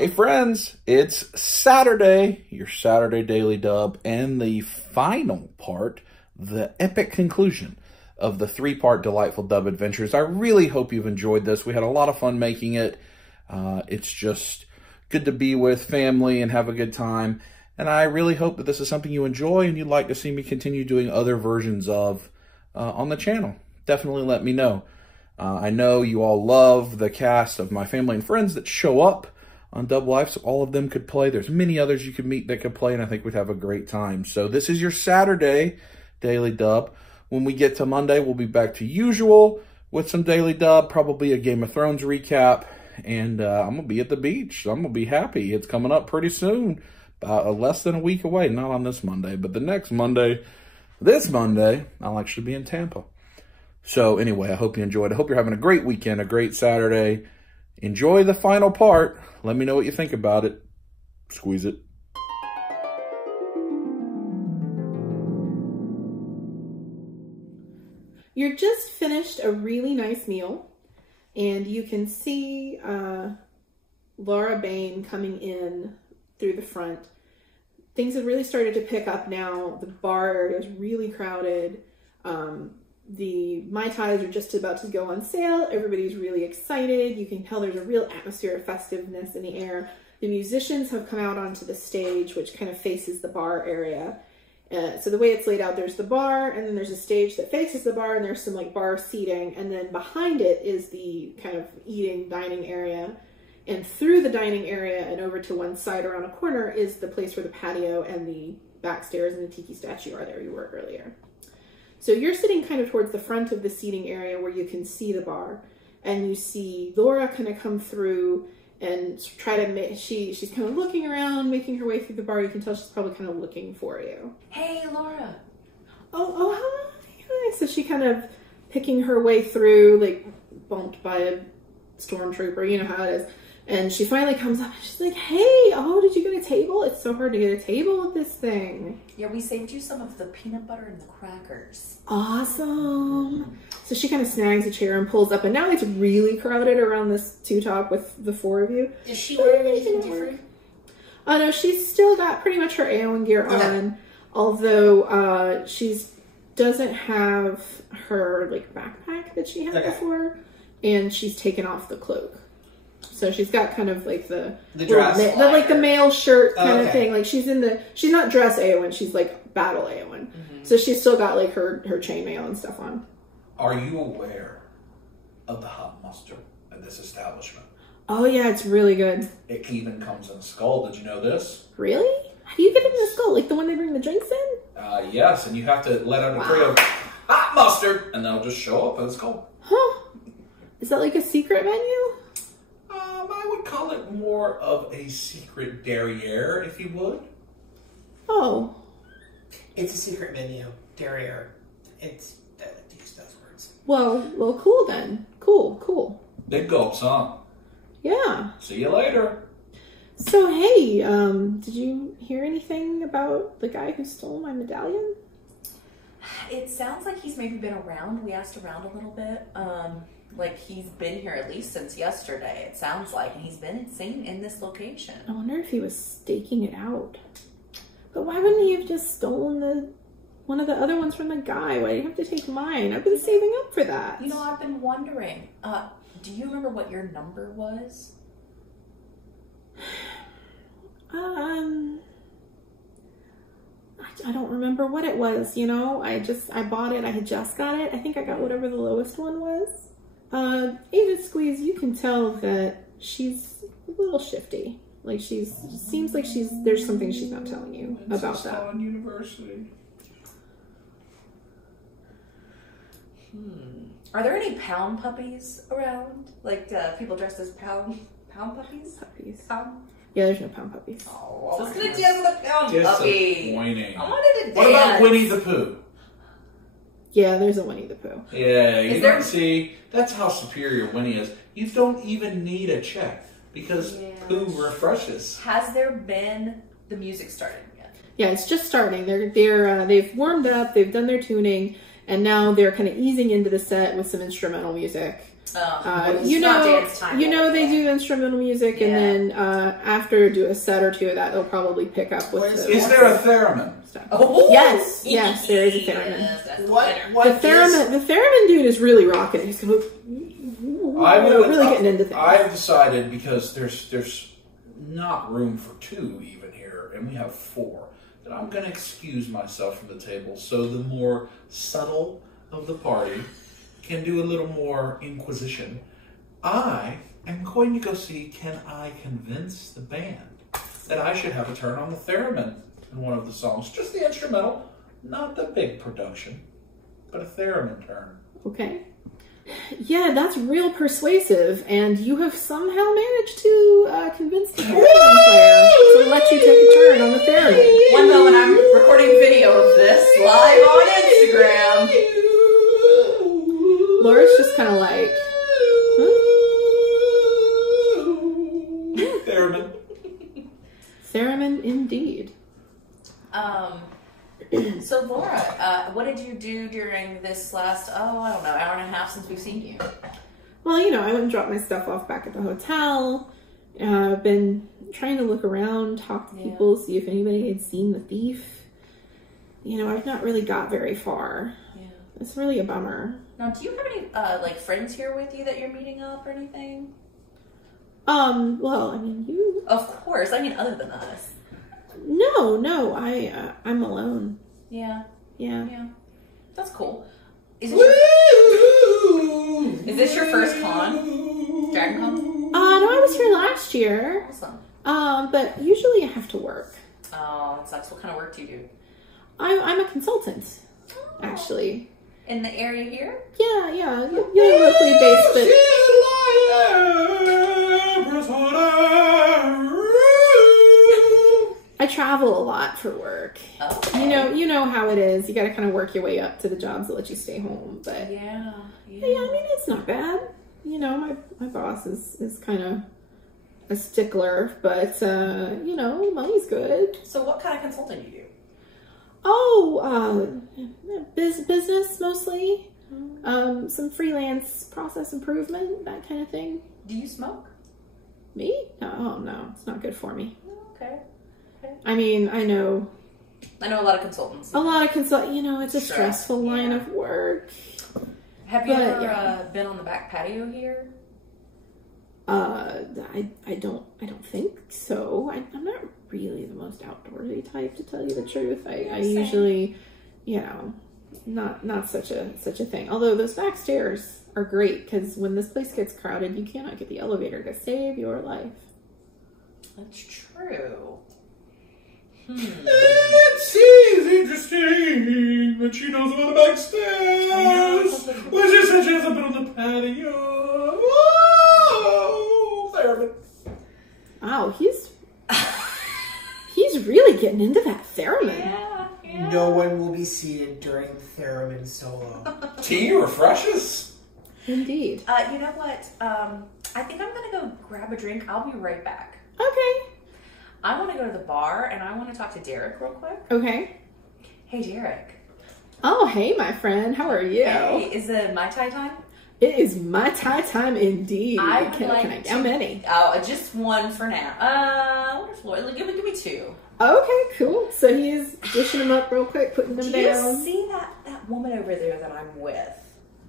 Hey friends, it's Saturday, your Saturday Daily Dub, and the final part, the epic conclusion of the 3-part Delightful Dubventures. I really hope you've enjoyed this. We had a lot of fun making it. It's just good to be with family and have a good time. And I really hope that this is something you enjoy and you'd like to see me continue doing other versions of on the channel. Definitely let me know. I know you all love the cast of my family and friends that show up on Dub Life, so all of them could play. There's many others you could meet that could play, and I think we'd have a great time. So this is your Saturday Daily Dub. When we get to Monday, we'll be back to usual with some Daily Dub, probably a Game of Thrones recap, and I'm going to be at the beach. So I'm going to be happy. It's coming up pretty soon, about less than a week away. Not on this Monday, but the next Monday, this Monday, I'll actually be in Tampa. So anyway, I hope you enjoyed. I hope you're having a great weekend, a great Saturday. Enjoy the final part. Let me know what you think about it. Squeeze it. You're just finished a really nice meal, and you can see Laura Bain coming in through the front. Things have really started to pick up now. The bar area is really crowded. The Mai Tais are just about to go on sale. Everybody's really excited. You can tell there's a real atmosphere of festiveness in the air. The musicians have come out onto the stage, which kind of faces the bar area. So the way it's laid out, there's the bar, and then there's a stage that faces the bar, and there's some like bar seating, and then behind it is the kind of eating, dining area. And through the dining area and over to one side around a corner is the place where the patio and the back stairs and the tiki statue are there you were earlier. So you're sitting kind of towards the front of the seating area where you can see the bar, and you see Laura kind of come through and try to make, she's kind of looking around, making her way through the bar. You can tell she's probably kind of looking for you. Hey, Laura. Oh, hi. So she kind of picking her way through, like bumped by a stormtrooper, you know how it is. And she finally comes up and she's like, hey, oh, did you get a table? It's so hard to get a table with this thing. Yeah, we saved you some of the peanut butter and the crackers. Awesome. So she kind of snags a chair and pulls up, and now it's really crowded around this two-top with the four of you. Is she wearing anything different? Oh, no, she's still got pretty much her Aowen gear on, although she doesn't have her like backpack that she had before, and she's taken off the cloak. So she's got kind of like the dress, like the male shirt kind of thing. Like she's not dress Aowen, she's like battle Aowen. So she's still got like her chainmail and stuff on. Are you aware of the hot mustard at this establishment? Oh yeah, it's really good. It even comes in a skull. Did you know this? Really? How do you get it in the skull? Like the one they bring the drinks in? Yes, and you have to let out a tray of hot mustard, and they'll just show up in the skull. Huh? Is that like a secret menu? I would call it more of a secret derriere, if you would. Oh. It's a secret menu. Derriere. It's use those words. Well, cool then. Cool. Big gulps, huh? Yeah. See you later. So hey, did you hear anything about the guy who stole my medallion? It sounds like he's maybe been around. We asked around a little bit. Like he's been here at least since yesterday, it sounds like, and he's been seen in this location. I wonder if he was staking it out. But why wouldn't he have just stolen one of the other ones from the guy? Why do you have to take mine? I've been saving up for that. You know, I've been wondering, do you remember what your number was? I don't remember what it was, you know? I bought it, I had just got it. I think I got whatever the lowest one was. Agent Squeeze, you can tell that she's a little shifty. Like seems like there's something she's not telling you about that. On university. Are there any pound puppies around? Like people dressed as pound puppies? Yeah, there's no pound puppies. Oh, I was gonna dance with a pound puppy. Disappointing. I wanted to dance. What about Winnie the Pooh? Yeah, there's a Winnie the Pooh. Yeah, you don't see. That's how superior Winnie is. You don't even need a check because Pooh refreshes. Has there been the music started yet? Yeah, it's just starting. They've warmed up. They've done their tuning, and now they're kind of easing into the set with some instrumental music. Not dance time. They do instrumental music, and then after do a set or two of that, they'll probably pick up with. Is there a theremin? Stuff. Oh, yes, there is a theremin. Yes, the theremin dude is really rocking it. He's going really getting into things. I have decided, because there's not room for 2 even here, and we have 4, that I'm going to excuse myself from the table, so the more subtle of the party can do a little more inquisition. I am going to go see, can I convince the band that I should have a turn on the theremin in one of the songs, just the instrumental, not the big production, but a theremin turn. Okay. Yeah, that's real persuasive, and you have somehow managed to convince the theremin player to let you take a turn on the theremin. One moment, I'm recording video of this live on Instagram. Laura's just kind of like, Theremin. Theremin indeed. So Laura, what did you do during this last, I don't know, hour and a half since we've seen you? Well, I went and dropped my stuff off back at the hotel. I've been trying to look around, talk to people, see if anybody had seen the thief. I've not really got very far. Yeah. It's really a bummer. Now, do you have any, friends here with you that you're meeting up or anything? Well, you. Of course, other than us. No, I'm alone. Yeah. Yeah. That's cool. Is this your first con? Dragon Con? No, I was here last year. Awesome. But usually I have to work. Oh, it sucks. What kind of work do you do? I'm a consultant, actually. In the area here? Yeah. You're locally based, but... I travel a lot for work. Okay. You know how it is. You got to kind of work your way up to the jobs that let you stay home. But yeah, it's not bad. My boss is kind of a stickler, but money's good. So what kind of consulting do you do? Business mostly. Some freelance process improvement, that kind of thing. Do you smoke? Me? No, it's not good for me. Okay. I know a lot of consultants. It's a stressful line of work. Have you ever been on the back patio here? I don't think so. I'm not really the most outdoorsy type, to tell you the truth. I usually, not such a thing. Although those back stairs are great, because when this place gets crowded, you cannot get the elevator to save your life. That's true. It seems interesting that she knows about the back stairs. Well, she said she hasn't been on the patio. Oh, theremin. Wow, he's really getting into that theremin. Yeah. No one will be seated during the theremin solo. Tea refreshes. Indeed. You know what? I think I'm gonna go grab a drink. I'll be right back. Okay. I want to go to the bar and I want to talk to Derek real quick. Okay. Hey, Derek. Oh, hey, my friend. How are you? Hey, is it Mai Tai time? It is Mai Tai time indeed. Can I how many? Oh, just one for now. Give me 2. Okay, cool. So he's dishing them up real quick, putting them down. Do you see that woman over there that I'm with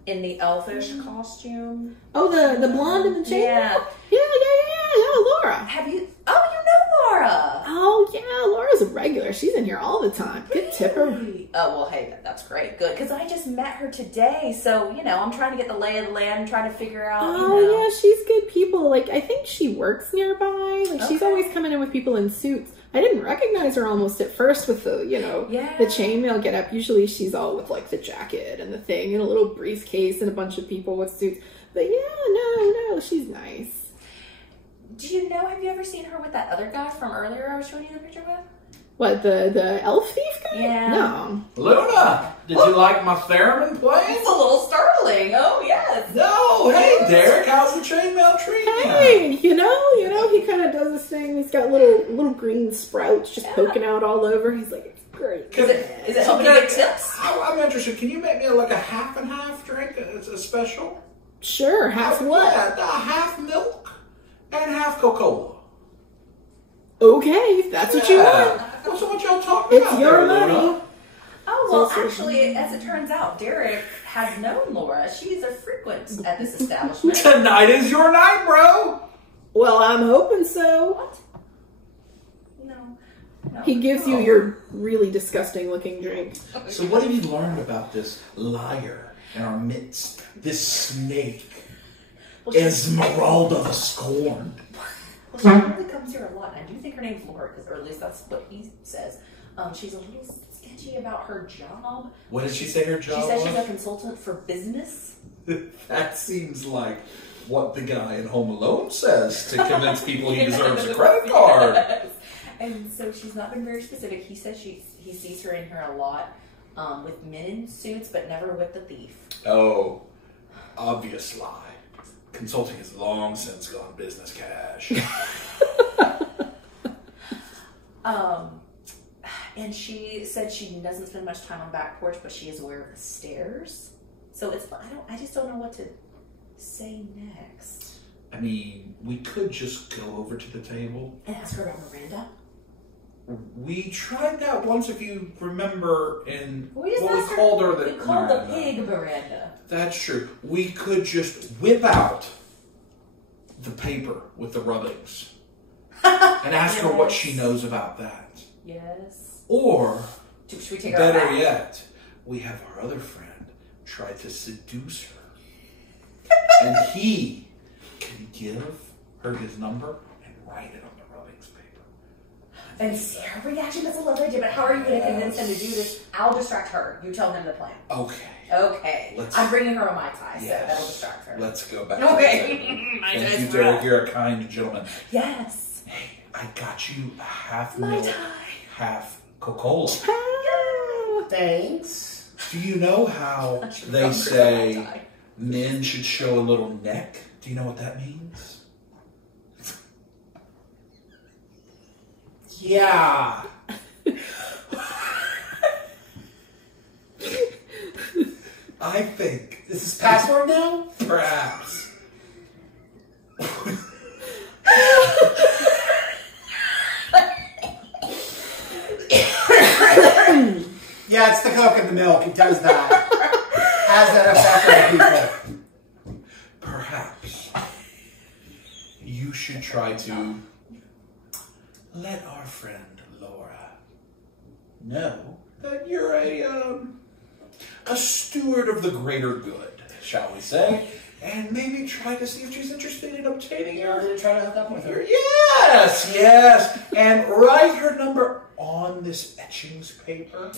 in the elfish costume? Oh, the blonde in the chain? Yeah. Yeah, Laura. Have you? Oh, you know Laura. Oh, yeah, Laura's a regular. She's in here all the time. Good tipper. Oh, well, hey, that's great. Good. Because I just met her today. So, I'm trying to get the lay of the land and try to figure out, yeah, she's good people. I think she works nearby. She's always coming in with people in suits. I didn't recognize her almost at first with the, the chainmail get up. Usually she's all with, the jacket and the thing and a little briefcase and a bunch of people with suits. But, no, she's nice. Do you know, have you ever seen her with that other guy from earlier I was showing you the picture with? What, the elf thief guy? Yeah. No. Luna, did you like my theremin playing? It's a little startling. Oh, yes. No, hey, Derek, how's the chainmail treating you? Hey, he kind of does this thing. He's got little green sprouts just poking out all over. He's like, it's great. Is it helping you get tips? I'm interested. Can you make me a half and half drink? It's a special? Sure, half what? Yeah, half milk and half Coca-Cola. Okay, if that's what you want. What's what y'all talking It's about? your there, money. Luna? Oh, well, actually, as it turns out, Derek has known Laura. She's a frequent at this establishment. Tonight is your night, bro. Well, I'm hoping so. What? No. He gives you your really disgusting looking drink. So what have you learned about this liar in our midst? This snake, Esmeralda the Scorned. Well, she really comes here a lot. And I do think her name's Laura, or at least that's what he says. She's a little sketchy about her job. What did she say her job She says was? she's a consultant for business. That seems like what the guy in Home Alone says to convince people he deserves a credit card. And so she's not been very specific. He says he sees her in here a lot with men in suits, but never with the thief. Oh, obvious lie. Consulting has long since gone business cash. And she said she doesn't spend much time on the back porch, but she is aware of the stairs. So I just don't know what to say next. I mean, we could just go over to the table. And ask her about Miranda. We tried that once, if you remember, in We called her the We called the Miranda. pig Miranda. That's true. We could just whip out the paper with the rubbings and ask her what she knows about that. Yes. Or, Should we take her better back? yet, we have our other friend try to seduce her. And he can give her his number and write it on the rubbings paper. And see her reaction. That's a lovely idea. But how are you going to convince him to do this? I'll distract her. You tell him the plan. Okay. Okay. I'm bringing her a Mai Tai, so Yes. that'll distract her. Let's go back. Okay. To the table. Mai Thank Tai's you, for Derek. us. You're a kind gentleman. Yes. Hey, I got you a half Mai milk, Tai. half Coca-Cola. Thanks. Do you know how they say men should show a little neck? Do you know what that means? Yeah. I think This is password now? perhaps. Yeah, it's the Coke and the milk. It does that. Has that effect on people. Perhaps you should try to let our friend Laura know that you're a steward of the greater good, shall we say, and maybe try to see if she's interested in obtaining You're her. going to try to hook up with her. Yes, and write her number on this etchings paper,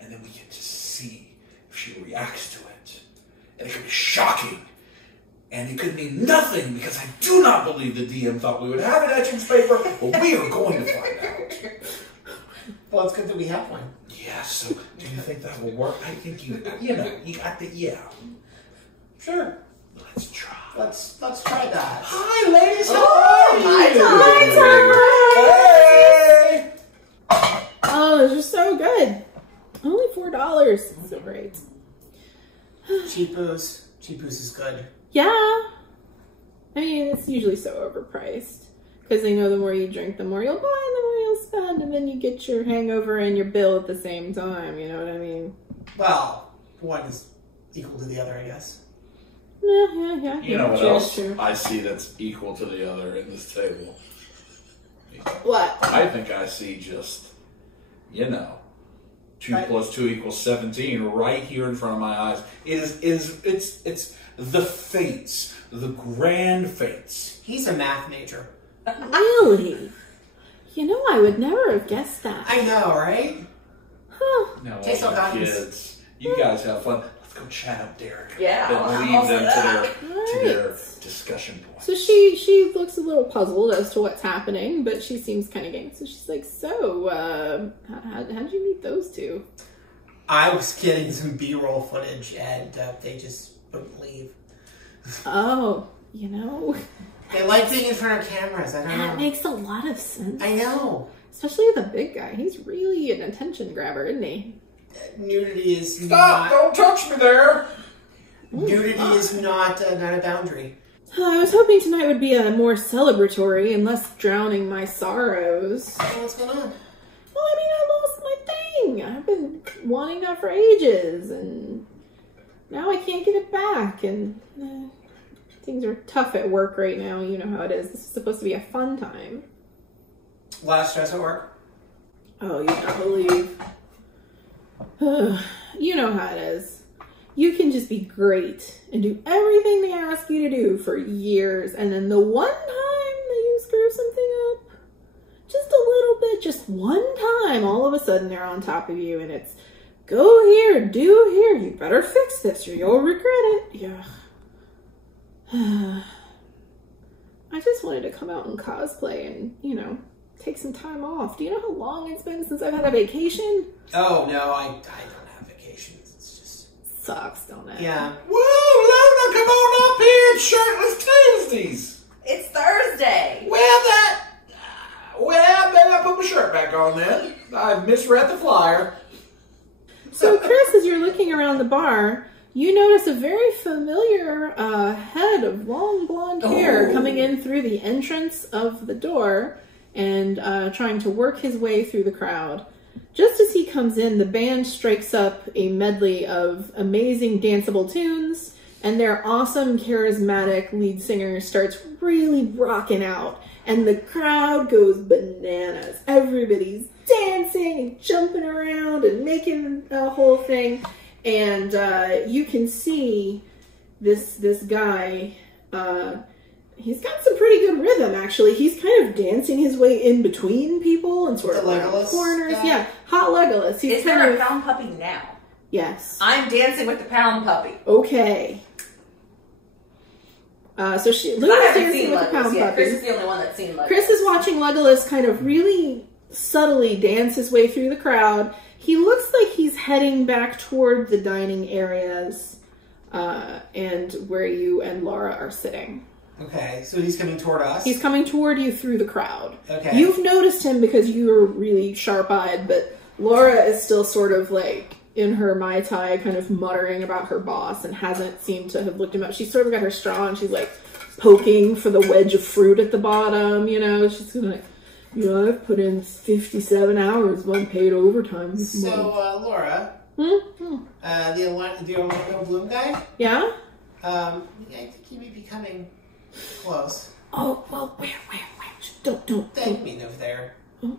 and then we get to see if she reacts to it. And it could be shocking, and it could mean nothing, because I do not believe the DM thought we would have an etchings paper, but we are going to find out. Well, it's good that we have one. Yes, so do you think that will work? I think you got the, yeah. Sure. Let's try. Let's try that. Hi, ladies. How Hi, are you? Hey. Oh, those are so good. Only $4. So great. Cheapos. Cheapos is good. Yeah. I mean, it's usually so overpriced. Because they know the more you drink, the more you'll buy, and the more you'll spend, and then you get your hangover and your bill at the same time, you know what I mean? Well, one is equal to the other, I guess. Yeah. You know what True, else true. I see that's equal to the other in this table? What? I think I see just, 2 Right. plus 2 equals 17 right here in front of my eyes. It's the fates, the grand fates. He's a math major. Really? You know, I would never have guessed that. I know, right? Huh. Now, Taste all of the guidance. kids, you guys have fun. Let's go chat up Derek. Yeah, Then I'm leave all them for to their discussion points. So she looks a little puzzled as to what's happening, but she seems kind of game. So she's like, how did you meet those two? I was getting some B-roll footage, and they just wouldn't leave. Oh, They like being in front of cameras. I don't know. that makes a lot of sense. I know. Especially the big guy. He's really an attention grabber, isn't he? Nudity is Stop! not. Don't touch me there! Nudity is not a boundary. I was hoping tonight would be more celebratory and less drowning my sorrows. So what's going on? Well, I mean, I lost my thing. I've been wanting that for ages, and now I can't get it back. And things are tough at work right now. You know how it is. This is supposed to be a fun time. A lot of stress at work? Oh, you don't believe. You know how it is. You can just be great and do everything they ask you to do for years, and then the one time that you screw something up, just a little bit, just one time, all of a sudden they're on top of you, and it's, go here, do here, you better fix this or you'll regret it. Yeah. I just wanted to come out and cosplay and, you know, take some time off. Do you know how long it's been since I've had a vacation? Oh, no, I don't have vacations. It's just... Sucks, don't it? Yeah. Whoa, Luna, come on up here. It's Shirtless Tuesdays. It's Thursday. Well, maybe I put my shirt back on then. I misread the flyer. So, Chris, as you're looking around the bar, you notice a very familiar head of long blonde hair coming in through the entrance of the door and trying to work his way through the crowd. Just as he comes in, the band strikes up a medley of amazing danceable tunes, and their awesome, charismatic lead singer starts really rocking out, and the crowd goes bananas. Everybody's dancing and jumping around and making a whole thing, and you can see this guy, he's got some pretty good rhythm, actually. He's kind of dancing his way in between people and sort of around corners. Yeah, hot Legolas. He's Is there a pound puppy now? Yes. I'm dancing with the pound puppy. Okay. So Luna's dancing with the pound puppy. Chris is the only one that's seen Legolas. Chris is watching Legolas kind of really subtly dance his way through the crowd. He looks like he's heading back toward the dining areas and where you and Laura are sitting. Okay, so he's coming toward us? He's coming toward you through the crowd. Okay. You've noticed him because you're really sharp-eyed, but Laura is still sort of like in her Mai Tai kind of muttering about her boss and hasn't seemed to have looked him up. She's sort of got her straw and she's like poking for the wedge of fruit at the bottom, you know. She's gonna like, you know, I've put in 57 hours of unpaid overtime this month. So, Laura, the Orlando Bloom guy? Yeah? I think he may be coming close. Oh, well, where? Don't. That mean over there. Oh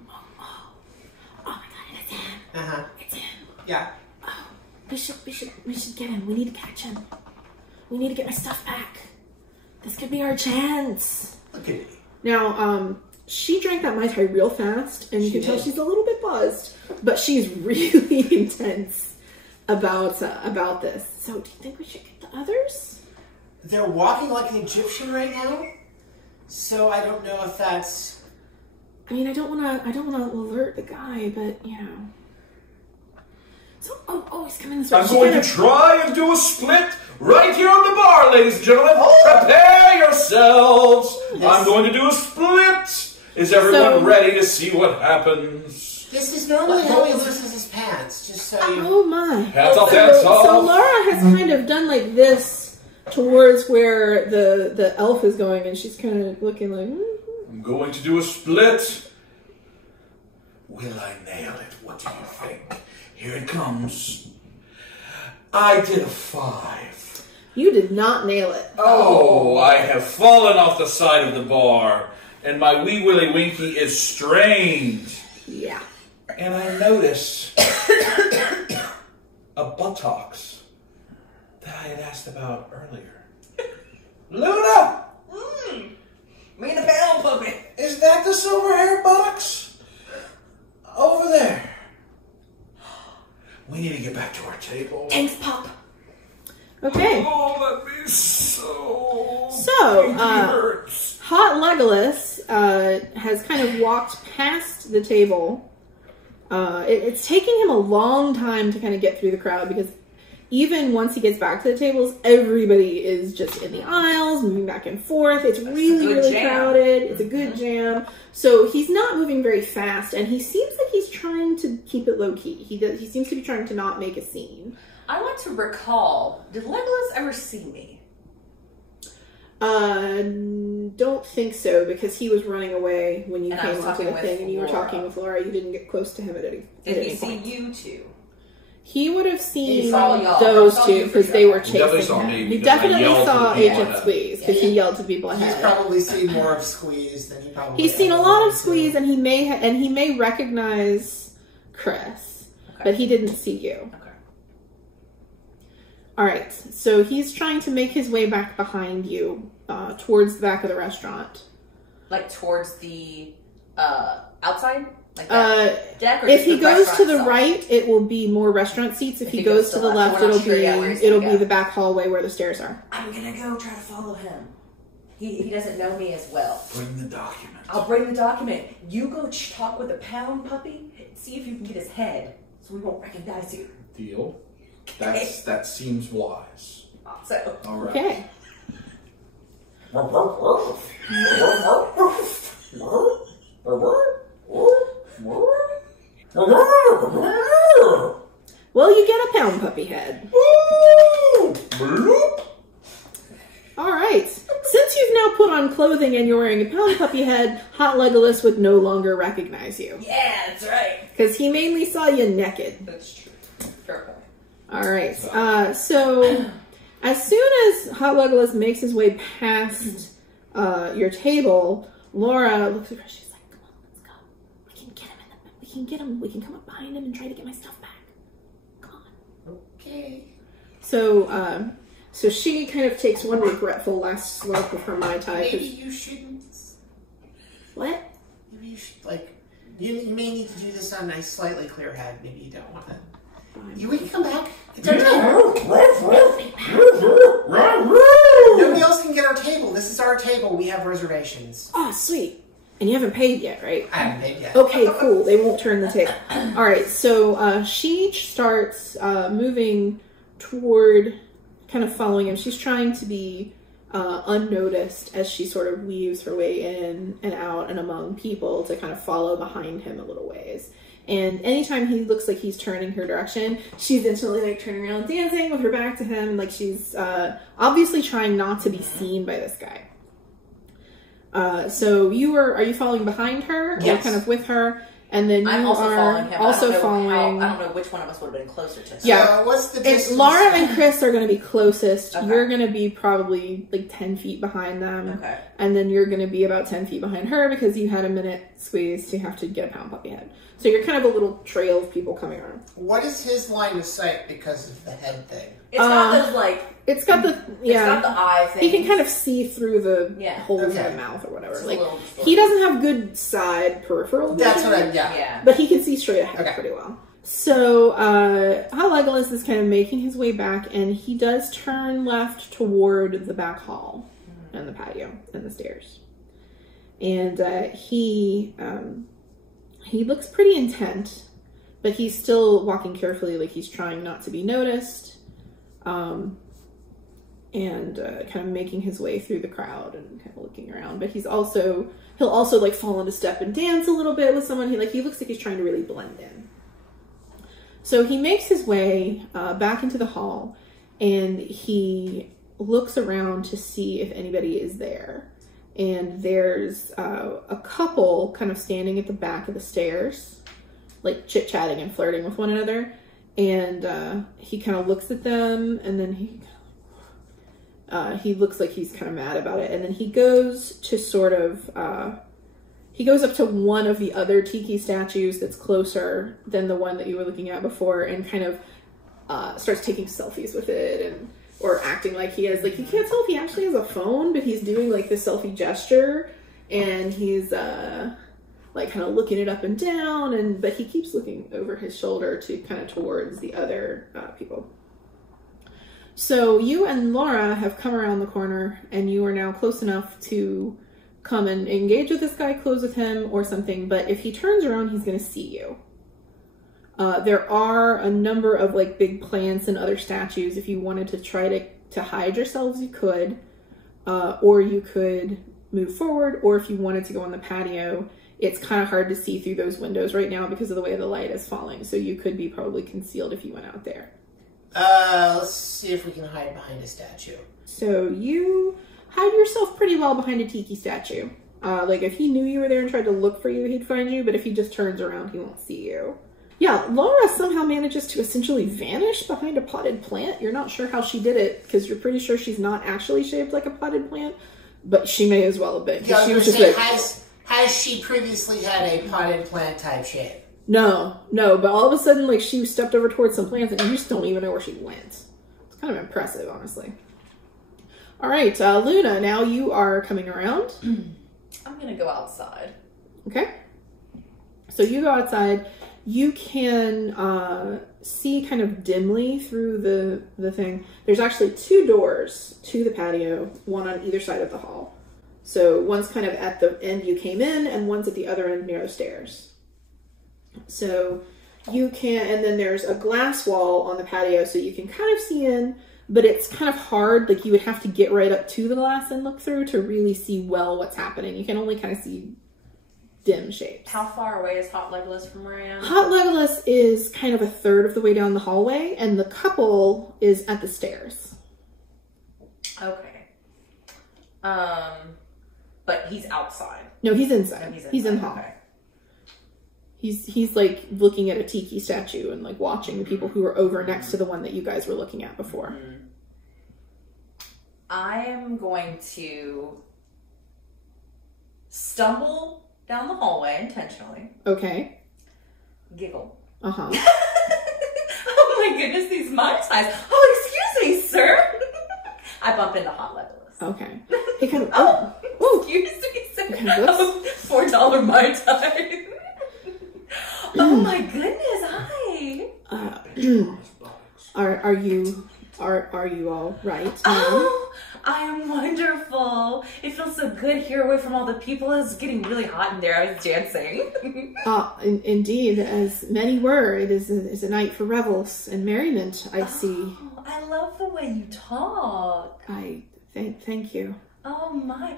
my god, it's him. Uh-huh. It's him. Yeah. Oh, we should get him. We need to catch him. We need to get my stuff back. This could be our chance. Look at me. Now, she drank that Mai Tai real fast, and you can tell did. she's a little bit buzzed, but she's really intense about this. So, do you think we should get the others? They're walking like an Egyptian right now, so I don't know if that's... I mean, I don't want to alert the guy, but, you know. So, he's coming this way. I'm going to try and do a split right here on the bar, ladies and gentlemen. Prepare yourselves. I'm going to do a split. Is everyone ready to see what happens? This is normally how he loses his pants, just so you... Oh, my. Hands off, hands off. So Laura has kind of done like this towards where the elf is going, and she's kind of looking like... I'm going to do a split. Will I nail it? What do you think? Here it comes. I did a 5. You did not nail it. Oh, I have fallen off the side of the bar, and my wee willy winky is strained. Yeah. And I notice a buttocks that I had asked about earlier. Luna! Me and the pound puppy. Is that the silver hair buttocks? Over there. We need to get back to our table. Thanks, Pop. Okay. Oh, that be so... So, hurts. Hot Legolas has kind of walked past the table. It's taking him a long time to kind of get through the crowd because even once he gets back to the tables, everybody is just in the aisles, moving back and forth. It's really crowded. It's a good jam. So he's not moving very fast, and he seems like he's trying to keep it low-key. He seems to be trying to not make a scene. I want to recall, did Legolas ever see me? Don't think so, because he was running away when you And I came was onto talking the thing, with and you were Laura. talking with Laura. You didn't get close to him at any Did he see point. you two? He would have seen He saw y'all. those Saw two you because for they sure. were He definitely chasing saw him. me He because I definitely yelled to saw the people Agent ahead. Squeeze because he yelled to people He's ahead. probably seen more of Squeeze than he probably. He's seen a ever lot will of Squeeze, and he may recognize Chris, Okay. but he didn't see you. Okay. All right, so he's trying to make his way back behind you, towards the back of the restaurant. Like towards the outside? Like that deck? Or If just he the goes restaurant to the itself? right, it will be more restaurant seats. If he goes to the left, we're not it'll sure be yet where he's gonna go. the back hallway where the stairs are. I'm gonna go try to follow him. He doesn't know me as well. Bring the document. I'll bring the document. You go talk with the pound puppy. See if you can get his head, so we won't recognize you. Deal. That seems wise. So All right. Okay. Well, you get a pound puppy head. All right. Since you've now put on clothing and you're wearing a pound puppy head, Hot Legolas would no longer recognize you. yeah, that's right. Because he mainly saw you naked. That's true. Fair point. All right. So as soon as Hot Legolas makes his way past your table, Laura looks at her. She's like, "Come on, let's go. We can get him. We can get him. We can come up behind him and try to get my stuff back. Come on." Okay. So, so she kind of takes one regretful last slurp of her Mai Tai. Maybe you shouldn't. What? Maybe you should, like, you may need to do this on a slightly clear head. Maybe you don't want to. We can come back. It's our table. Nobody else can get our table. This is our table. We have reservations. Oh, sweet. And you haven't paid yet, right? I haven't paid yet. Okay, cool. They won't turn the table. All right, so she starts moving toward, kind of following him. She's trying to be unnoticed as she sort of weaves her way in and out and among people to kind of follow behind him a little ways. And anytime he looks like he's turning her direction, she's instantly like turning around, dancing with her back to him, like she's obviously trying not to be seen by this guy. So are you following behind her? Yes. Or kind of with her? And then you I'm also are following him. also I following. don't know which one of us would have been closer to. Yeah. So what's the If distance? Laura and Chris are going to be closest, Okay. you're going to be probably like 10 feet behind them. Okay. And then you're going to be about 10 feet behind her because you had a minute squeeze to have to get a pound puppy head. So you're kind of a little trail of people coming around. What is his line of sight because of the head thing? It's got those like. It's got the, yeah. It's got the eye thing. He can kind of see through the Yeah. holes in Okay. the mouth or whatever. It's a Like little distorted. he doesn't have good side peripheral vision. That's what I. Yeah. Yeah. But he can see straight ahead Okay. pretty well. So, Hot Legolas is kind of making his way back, and he does turn left toward the back hall and the patio and the stairs. And he looks pretty intent, but he's still walking carefully, like he's trying not to be noticed, and kind of making his way through the crowd and kind of looking around. But he'll also like fall into step and dance a little bit with someone. He looks like he's trying to really blend in. So he makes his way back into the hall, and he looks around to see if anybody is there. And there's a couple kind of standing at the back of the stairs, like chit-chatting and flirting with one another. And he kind of looks at them, and then he looks like he's kind of mad about it. And then he goes to sort of, he goes up to one of the other tiki statues that's closer than the one that you were looking at before, and kind of starts taking selfies with it, or acting like he has, like, you can't tell if he actually has a phone, but he's doing like this selfie gesture, and he's like kind of looking it up and down, but he keeps looking over his shoulder to kind of towards the other people. So you and Laura have come around the corner, and you are now close enough to come and engage with this guy, close with him or something, but if he turns around, he's going to see you. There are a number of like big plants and other statues. If you wanted to try to hide yourselves, you could, or you could move forward, or if you wanted to go on the patio, it's kind of hard to see through those windows right now because of the way the light is falling, so you could be probably concealed if you went out there. Let's see if we can hide behind a statue. So you hide yourself pretty well behind a tiki statue. Like, if he knew you were there and tried to look for you, he'd find you, but if he just turns around, he won't see you. Yeah, Laura somehow manages to essentially vanish behind a potted plant. You're not sure how she did it, because you're pretty sure she's not actually shaped like a potted plant, but she may as well have been. Yeah, She was say, like, has she previously had a potted plant type shape? no, but all of a sudden, like, she stepped over towards some plants, and you just don't even know where she went. It's kind of impressive, honestly. All right, Luna, now you are coming around. I'm gonna go outside. Okay. So you go outside. You can see kind of dimly through the thing. There's actually 2 doors to the patio, one on either side of the hall. So one's kind of at the end you came in, and one's at the other end near the stairs. So you can, and then there's a glass wall on the patio, so you can kind of see in, but it's kind of hard. Like, you would have to get right up to the glass and look through to really see well what's happening. You can only kind of see dim shapes. How far away is Hot Legolas from where I am? Hot Legolas is kind of a third of the way down the hallway, and the couple is at the stairs. Okay. But he's outside. No, he's inside. No, he's in the hall. Okay. He's like looking at a tiki statue and like watching the people who are over next to the one that you guys were looking at before. I am going to stumble down the hallway intentionally. Okay. Giggle. Uh-huh. Oh my goodness, these Mai Tais. Oh, excuse me, sir. I bump into Hot Legolas. Okay. He kind of, oh, excuse me, sir. Okay, whoops. $4 Mai Tai. Oh my goodness, hi. Are you all right? Oh, I am wonderful. It feels so good here away from all the people. It was getting really hot in there. I was dancing. Indeed, as many were. It is a night for revels and merriment, I see. I love the way you talk. I thank you. Oh my.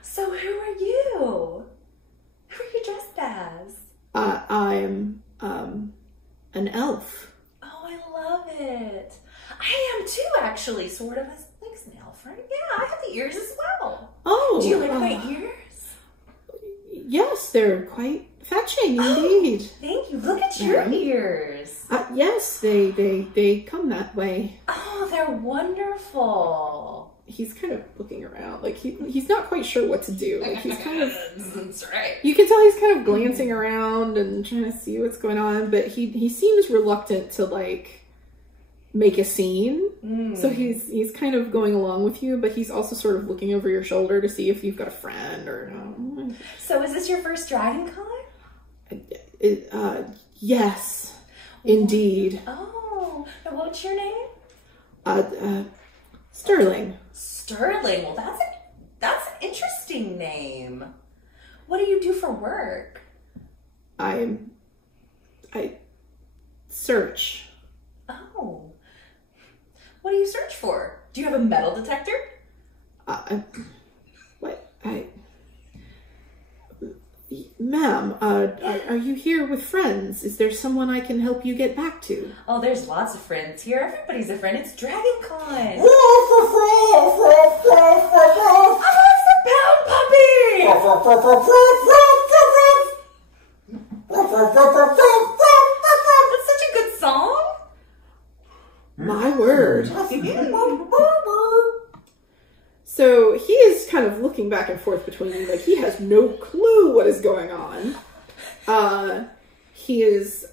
So who are you? Who are you dressed as? I'm an elf. Oh, I love it. I am too, actually, sort of. Like an elf, right? Yeah, I have the ears as well. Oh. Do you like my ears? Yes, they're quite fetching indeed. Thank you. Look at your ears. Yes, they come that way. Oh, they're wonderful. He's kind of looking around, like he's not quite sure what to do. Like, he's kind of, that's right. you can tell he's kind of glancing around and trying to see what's going on, but he seems reluctant to like make a scene. So he's kind of going along with you, but he's also sort of looking over your shoulder to see if you've got a friend or no. So is this your first Dragon Con? Yes, indeed. Oh, and what's your name? Sterling. Sterling. Well, that's an interesting name. What do you do for work? I search. Oh. What do you search for? Do you have a metal detector? What? Ma'am, are you here with friends? Is there someone I can help you get back to? Oh, there's lots of friends here. Everybody's a friend. It's Dragon Con. I want some pound puppy! That's such a good song. My word. So he is kind of looking back and forth between you, like he has no clue what is going on. He's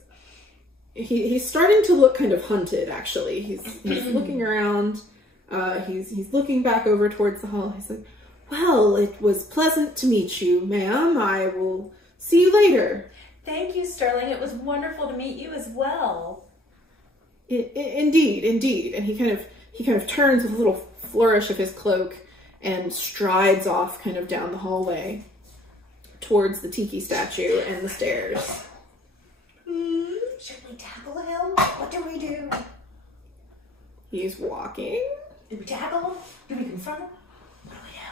starting to look kind of hunted, actually. He's looking around. He's looking back over towards the hall. He's like, well, it was pleasant to meet you, ma'am. I will see you later. Thank you, Sterling. It was wonderful to meet you as well. Indeed. And he kind of turns with a little flourish of his cloak and strides off kind of down the hallway towards the tiki statue and the stairs. Should we tackle him? What do we do? He's walking. Do we tackle him? Do we confront him? What do we do?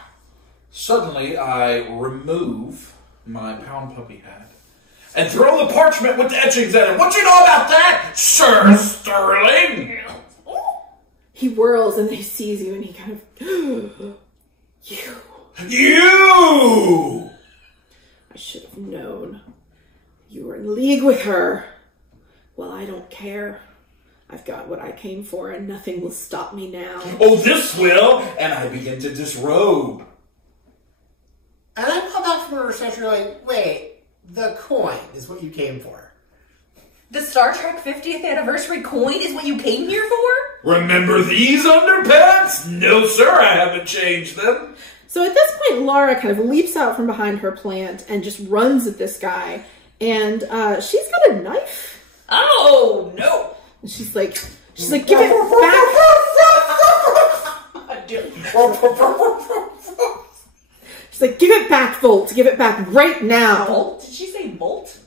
Suddenly, I remove my pound puppy hat and throw the parchment with the etchings at him. What you know about that, Sir Sterling? He whirls and then he sees you and he kind of... You! I should have known. You were in league with her. Well, I don't care. I've got what I came for, and nothing will stop me now. Oh, this will, and I begin to disrobe. And I pull back from a researcher like, wait, the coin is what you came for. The Star Trek 50th anniversary coin is what you came here for? Remember these underpants? No, sir, I haven't changed them. So at this point, Laura kind of leaps out from behind her plant and just runs at this guy. And she's got a knife. Oh, no. And she's like, give it back. She's like, give it back, Volt. Give it back right now. Bolt? Did she say bolt?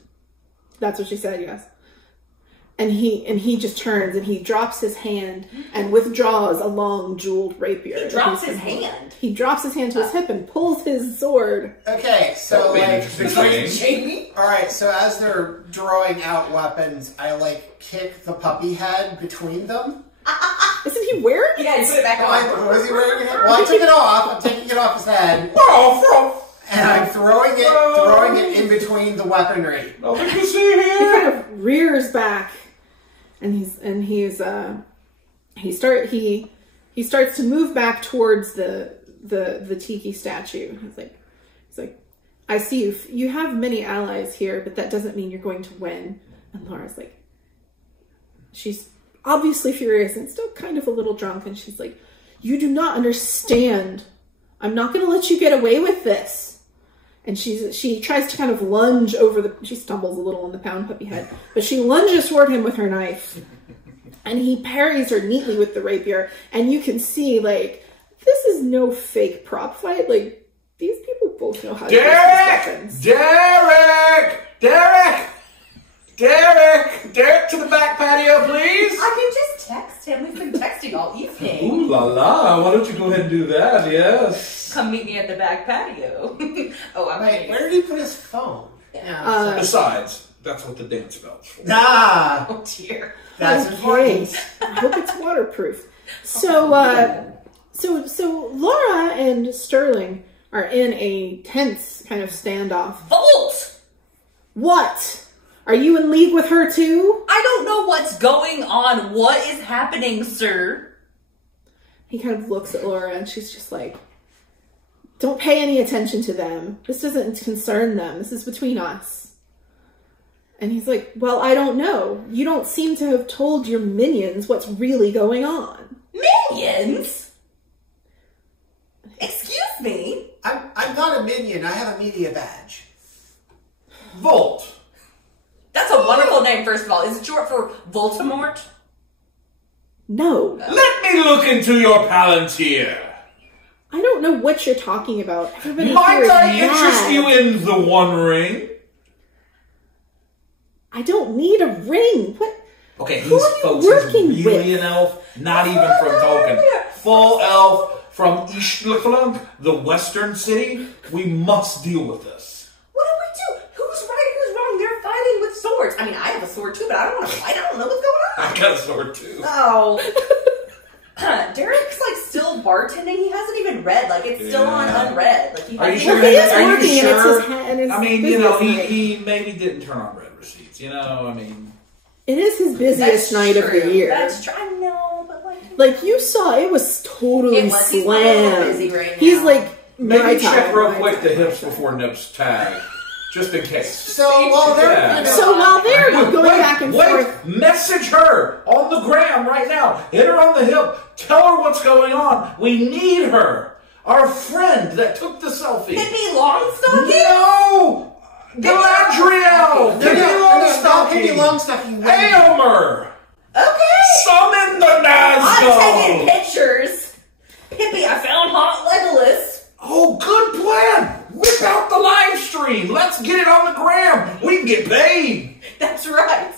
That's what she said, yes. And he just turns and he drops his hand and withdraws a long jeweled rapier. He drops his hand? He drops his hand to his hip and pulls his sword. Okay, so Jamie? Alright, so as they're drawing out weapons, I kick the puppy head between them. Isn't he wearing it? Yeah, he put it back on. Was he wearing it? Well, I took it off. I'm taking it off his head. And I'm throwing it in between the weaponry. Nothing to see He here. kind of rears back, and he starts to move back towards the tiki statue. He's like, I see you have many allies here, but that doesn't mean you're going to win. And Laura's like, she's obviously furious and still kind of a little drunk, and she's like, you do not understand. I'm not going to let you get away with this. And she tries to kind of lunge over she stumbles a little on the pound puppy head, but she lunges toward him with her knife. And he parries her neatly with the rapier. And you can see, this is no fake prop fight. These people both know how to use these weapons. Derek, to the back patio, please. I can just text him. We've been texting all evening. Ooh la la, why don't you go ahead and do that, yes. Come meet me at the back patio. Wait, where did he put his phone? Yeah. Besides, that's what the dance belt's for. Ah! Oh dear. That's important. I hope it's waterproof. So Laura and Sterling are in a tense kind of standoff. Volt! What? Are you in league with her too? I don't know what's going on. What is happening, sir? He kind of looks at Laura and she's just like, don't pay any attention to them. This doesn't concern them. This is between us. And he's like, well, I don't know. You don't seem to have told your minions what's really going on. Minions? Excuse me? I'm not a minion. I have a media badge. Volt. That's a wonderful name, first of all. Is it short for Voldemort? No. Let me look into your palantir. I don't know what you're talking about. Everybody here Might is I interest mad. you in the One Ring? I don't need a ring. What? Okay, Who are you working he's with? really an elf, not even from Tolkien. Full elf from Ishliflung, the western city. We must deal with this. What do we do? Who's right, who's wrong? They're fighting with swords. I mean, I have a sword too, but I don't want to fight. I don't know what's going on. I got a sword too. Oh. Derek's still bartending. He hasn't even read. It's still on unread. Are you sure? Well, he is Are you working and it's sure? his and his I mean, busiest night. he maybe didn't turn on red receipts. I mean. It is his busiest night of the year. That's true. I know, but you saw, it was totally It was. He's a little slammed. busy right now. He's like, Maybe check time, real my quick time. the hips before nips tag. Just in case. So while they're while they're going back and forth. Message her on the gram right now. Hit her on the hip. Tell her what's going on. We need her. Our friend that took the selfie. Pippi Longstocking? No! Galadriel! Pippi Longstocking. Aylmer! Okay. Summon the I'm taking Nazgul! pictures. Pippi, I found hot Legolas. Oh, good plan! Whip out the live stream! Let's get it on the gram! We can get paid! That's right.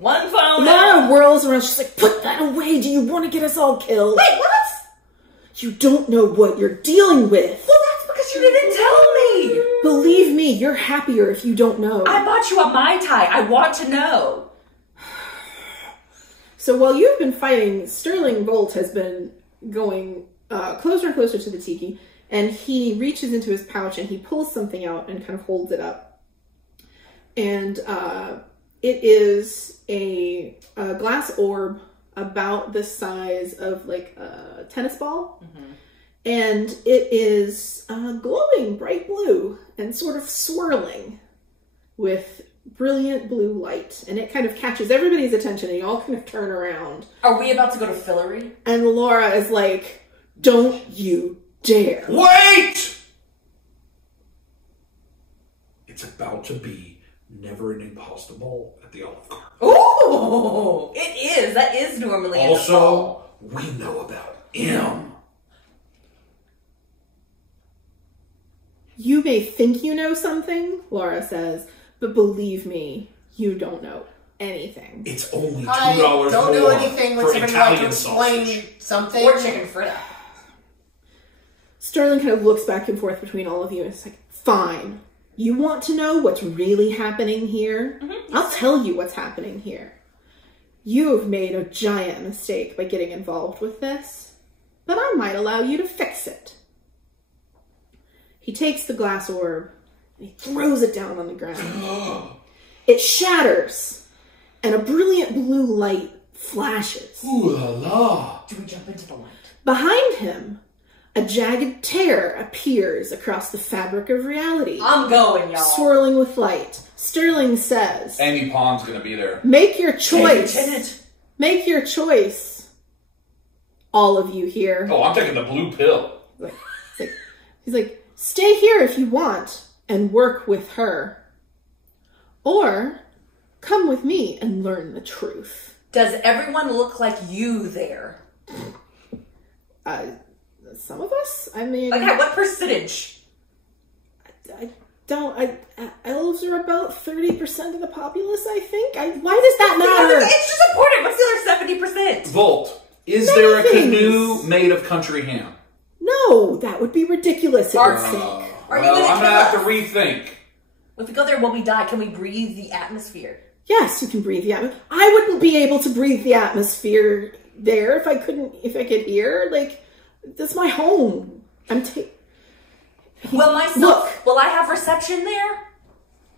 One phone. Laura whirls around. She's like, put that away. Do you want to get us all killed? Wait, what? You don't know what you're dealing with. Well, that's because you didn't tell me. Believe me, you're happier if you don't know. I bought you a Mai Tai. I want to know. So while you've been fighting, Sterling Bolt has been going closer and closer to the tiki, and he reaches into his pouch and he pulls something out and kind of holds it up. And it is a glass orb about the size of like a tennis ball. And it is glowing bright blue and sort of swirling with brilliant blue light. And it kind of catches everybody's attention and you all kind of turn around. Are we about to go to Fillory? And Laura is like, don't you dare. Wait! It's about to be never-ending pasta bowl at the Olive Garden. Ooh! It is. That is normally in the fall. Also, we know about M. You may think you know something, Laura says, but believe me, you don't know anything. It's only $2 I more don't know anything. Would for somebody like to Italian explain sausage. something? Or chicken fritter. Sterling kind of looks back and forth between all of you and it's like, fine. You want to know what's really happening here? I'll tell you what's happening here. You have made a giant mistake by getting involved with this, but I might allow you to fix it. He takes the glass orb and he throws it down on the ground. It shatters and a brilliant blue light flashes. Ooh la la. Do we jump into the light? Behind him, a jagged tear appears across the fabric of reality, I'm going, y'all. swirling with light. Sterling says, Amy Pond's gonna be there. make your Hey, choice. Lieutenant. Make your choice. All of you here. Oh, I'm taking the blue pill. He's like, stay here if you want and work with her. Or come with me and learn the truth. Does everyone look like you there? Some of us? I mean... Like, what percentage? Elves are about 30% of the populace, I think. Why does that matter? It's just important. What's the other 70%? Volt, is Many there a things. canoe made of country ham? No, that would be ridiculous. It would seem. Are you Well, gonna I'm gonna kill have to us? rethink. If we go there, will we die? Can we breathe the atmosphere? Yes, you can breathe the atmosphere. I wouldn't be able to breathe the atmosphere there if I could hear. Like, that's my home. Will I have reception there?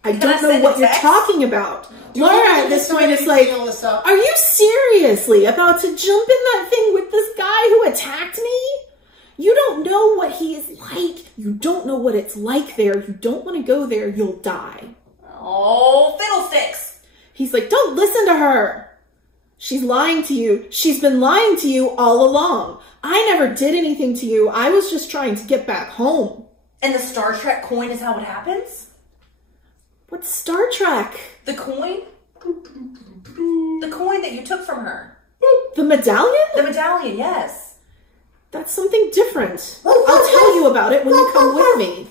I Can I don't know send what a you're text? talking about. Laura at this point is like, This up? are you seriously about to jump in that thing with this guy who attacked me? You don't know what he is like. You don't know what it's like there. You don't want to go there. You'll die. Oh, fiddlesticks! He's like, don't listen to her. She's lying to you. She's been lying to you all along. I never did anything to you. I was just trying to get back home. And the Star Trek coin is how it happens? What's Star Trek? The coin? The coin that you took from her. The medallion? The medallion, yes. That's something different. I'll tell you about it when you come with me.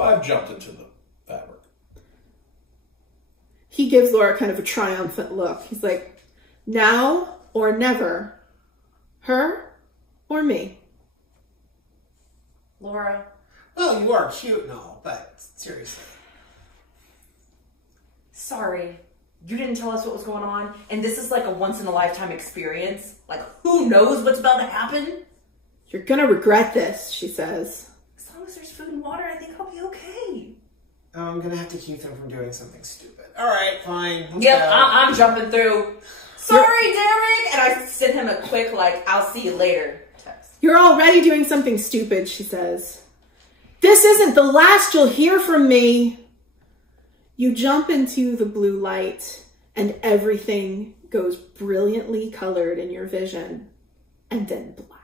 I've jumped into the fabric. He gives Laura kind of a triumphant look. He's like, now or never. Her or me. Laura. Well, you are cute and all, but seriously. Sorry. You didn't tell us what was going on, and this is like a once-in-a-lifetime experience. Like, who knows what's about to happen? You're gonna regret this, she says. As long as there's food and water, I think I'll be okay. I'm gonna have to keep them from doing something stupid. Alright, fine. Let's Yep, go. I'm jumping through. Sorry, Derek! And I send him a quick, like, I'll see you later text. You're already doing something stupid, she says. This isn't the last you'll hear from me. You jump into the blue light and everything goes brilliantly colored in your vision and then black.